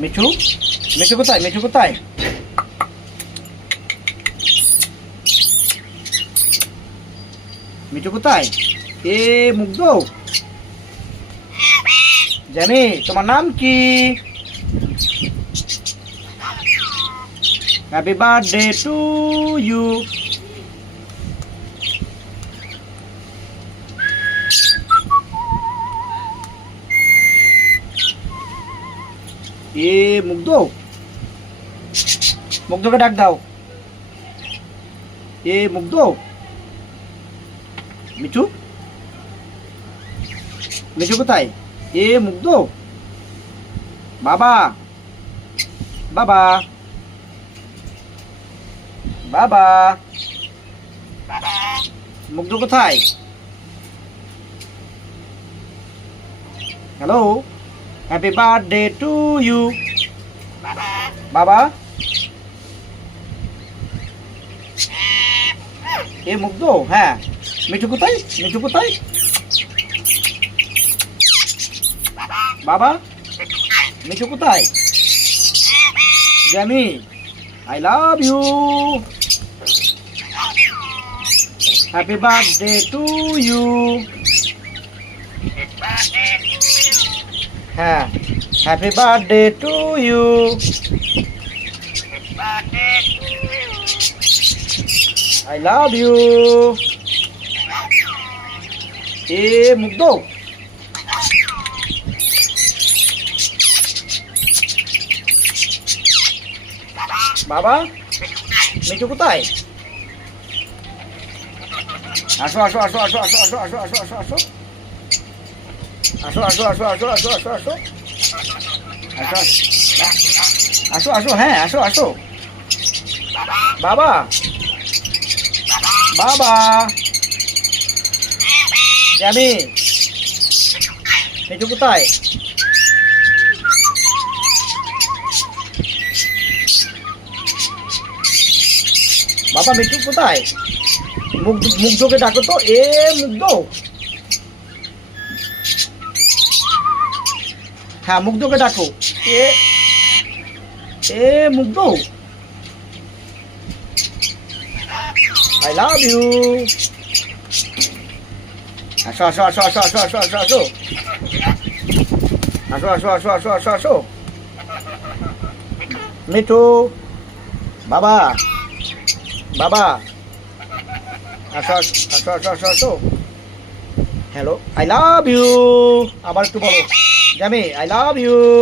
মিঠু, মিঠু কোথায়, মিঠু কোথায়? মিঠু কোথায়? এ মুগ্ধ, জ্যামি তোমার নাম কি? Happy birthday to you. এ মুগ্ধ, মুগ্ধকে ডাক দাও। এ মুগ্ধ, মিঠু, মিঠু কোথায়? এ মুগ্ধ, বাবা, বাবা, বাবা, মুগ্ধ কোথায়? Hello, happy birthday to you. বাবা, এ মুগ্ধ, হ্যাঁ। মিঠু কোথায়, মিঠু কোথায়? বাবা, মিঠু কোথায়? Jamie, I love you. Happy birthday to you. হ্যাঁ, happy birthday to you. I love you. এ মুগ্ধ, বাবা, মিঠু কোথায়? আসো আসো আসো আসো আসো আসো আসো আসো আসো আসো আসো আসো আসো আসো আসো আসো আসো আসো আসো, হ্যাঁ আসো আসো। বাবা, বাবা, জ্যামি, মিঠু কোথায়? বাবা, মিঠু কোথায়? মুগ্ধকে ডাকো তো। এ মুগ্ধ, হ্যাঁ মুগ্ধকে ডাকো। এ এ মুগ্ধ, আই লাভ ইউ। আসো আসো আসো আসো আসো আসো আসো আসো আসো আসো আসো আসো আসো আসো। মিঠু, বাবা, বাবা, আসো আসো আসো আসো আসো আসো। Hello, I love you. আবার একটু বলো, জ্যামি, আই লাভ ইউ।